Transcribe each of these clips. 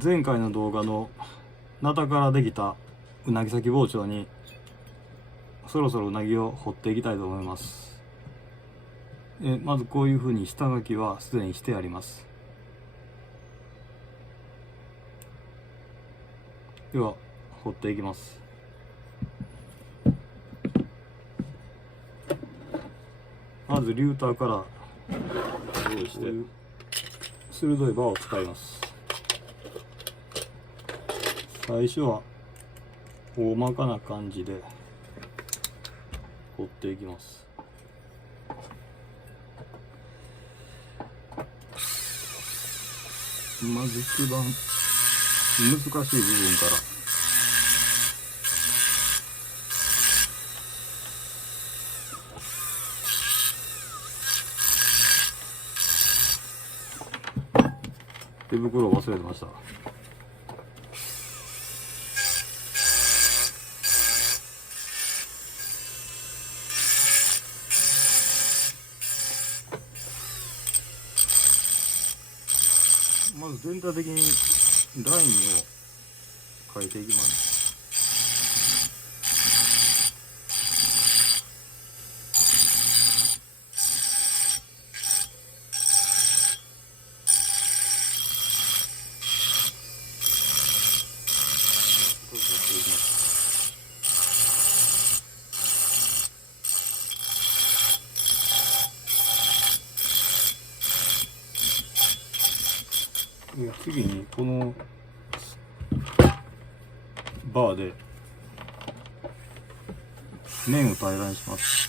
前回の動画のナタからできたうなぎ先包丁にそろそろうなぎを掘っていきたいと思います。まずこういう風に下書きはすでにしてあります。では掘っていきます。まずリューターから用意して鋭い刃を使います。最初は大まかな感じで掘っていきます。まず一番難しい部分から手袋を忘れてました。まず全体的にラインを描いていきます。次にこのバーで面を平らにします。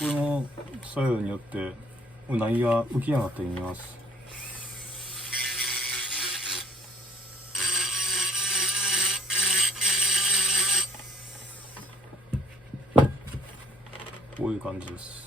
この作用によってうなぎが浮き上がって見えます。こういう感じです。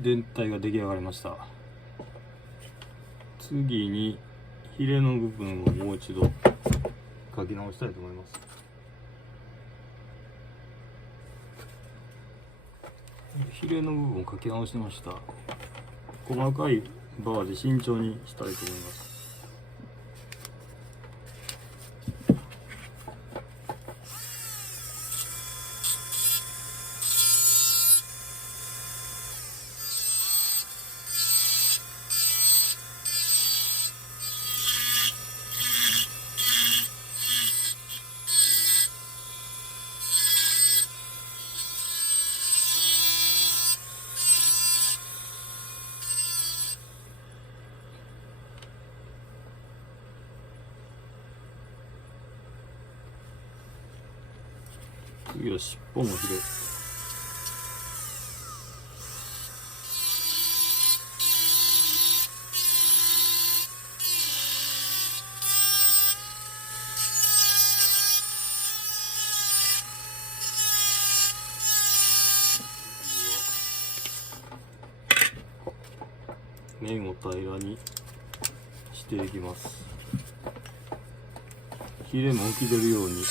全体が出来上がりました。次にヒレの部分をもう一度描き直したいと思います。ヒレの部分を描き直しました。細かいバーで慎重にしたいと思います。次は尻尾のヒレ。面を平らにしていきます。ヒレも浮き出るように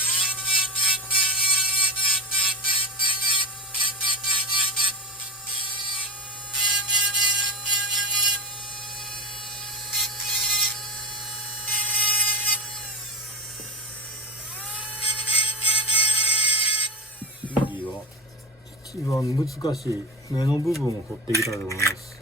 次は一番難しい目の部分を彫っていきたいと思います。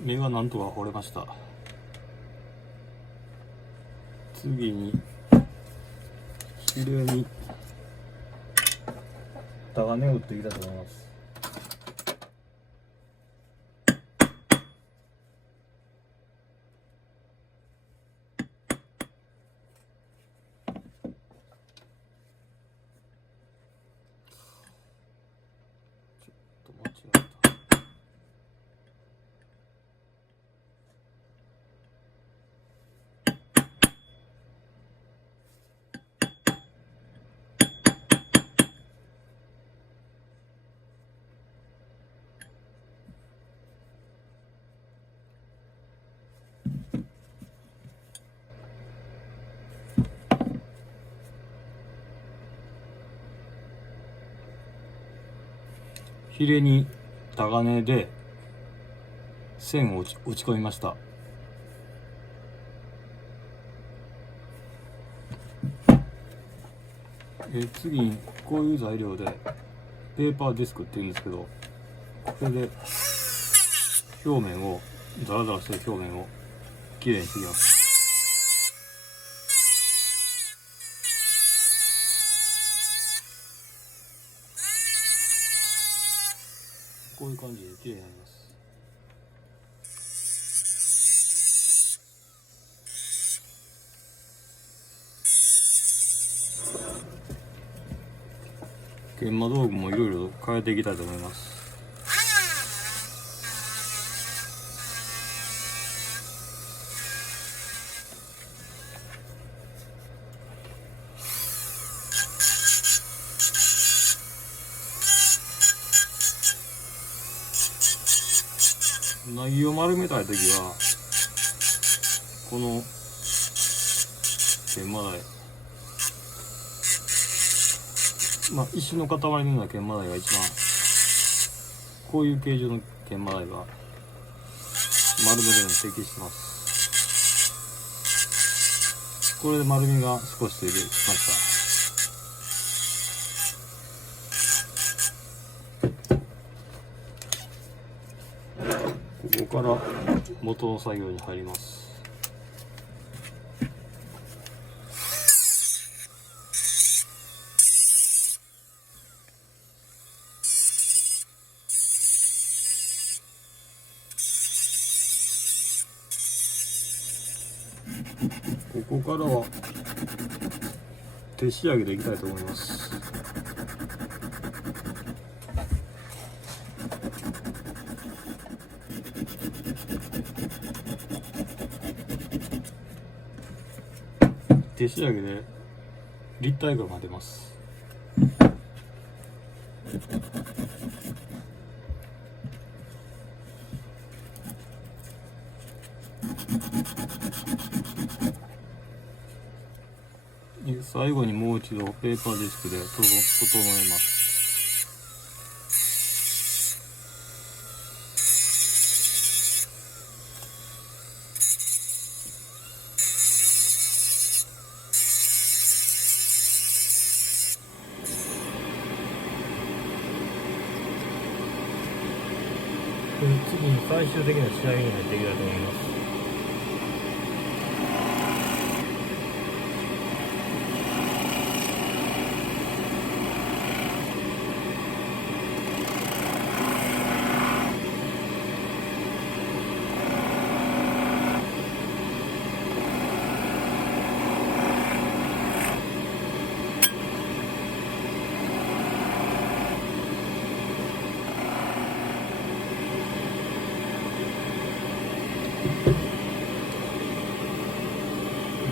目がなんとか彫れました。次にヒレにタガネを打っていきたいと思います。ヒレにタガネで線を打ち込みました。次にこういう材料でペーパーディスクっていうんですけど、これで表面をザラザラした表面をきれいにしていきます。こういう感じできれいになります。研磨道具もいろいろ変えていきたいと思います。うなぎを丸めたいときはこの研磨台、石の塊のような研磨台が一番、こういう形状の研磨台が丸めるように適してます。これで丸みが少し出てきました。ここから元の作業に入ります。ここからは手仕上げでいきたいと思います。手仕上げで立体感が出ます。最後にもう一度ペーパーディスクで整えます。次に最終的な仕上げに入っていきたいと思います。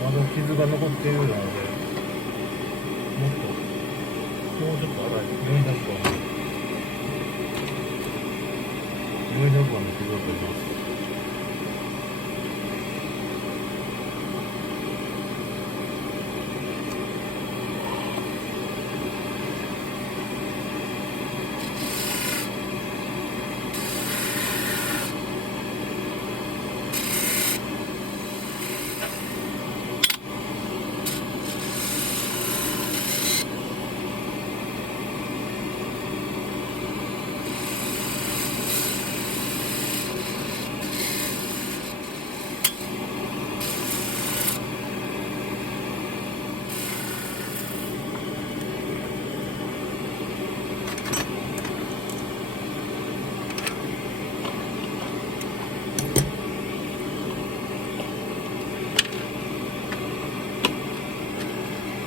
まだ傷が残っているようなので、もうちょっと粗い400番の傷を取ります。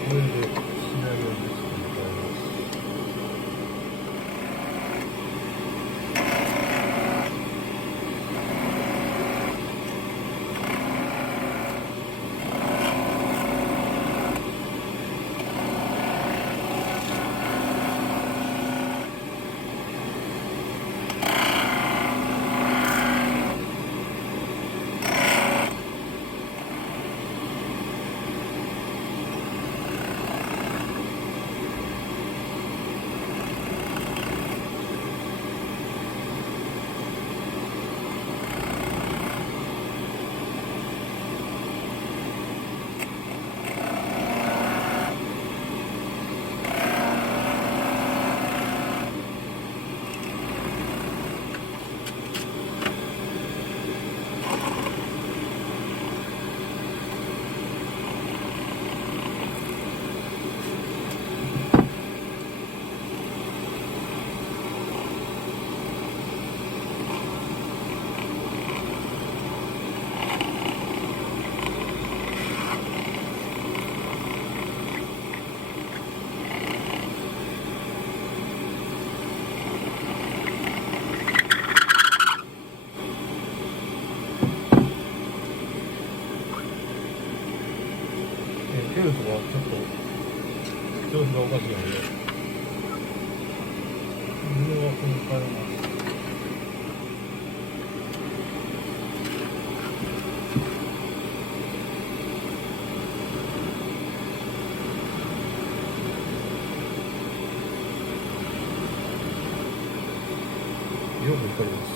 これで仕上げをしていきます。ベルトがちょっと調子がおかしいので布はこの変えます。よく光ります。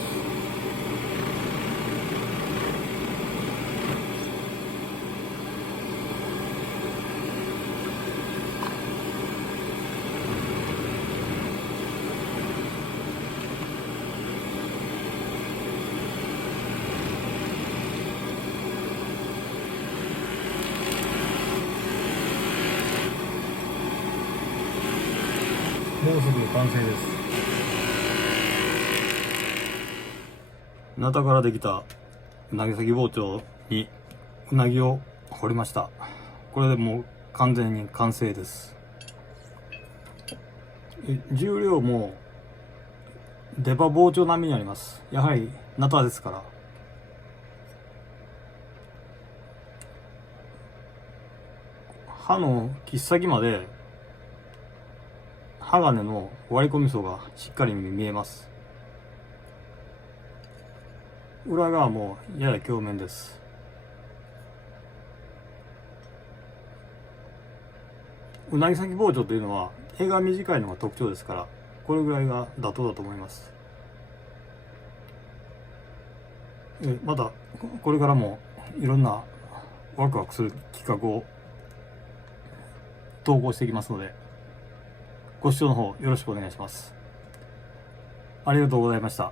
もうすぐ完成です。ナタからできたうなぎ先包丁にうなぎを掘りました。これでもう完全に完成です。重量も出刃包丁並みになります。やはりナタですから。刃の切っ先まで鋼の割り込み層がしっかり見えます。裏側もやや鏡面です。うなぎ先包丁というのは柄が短いのが特徴ですから、これぐらいが妥当だと思います。またこれからもいろんなワクワクする企画を投稿していきますので、ご視聴の方よろしくお願いします。ありがとうございました。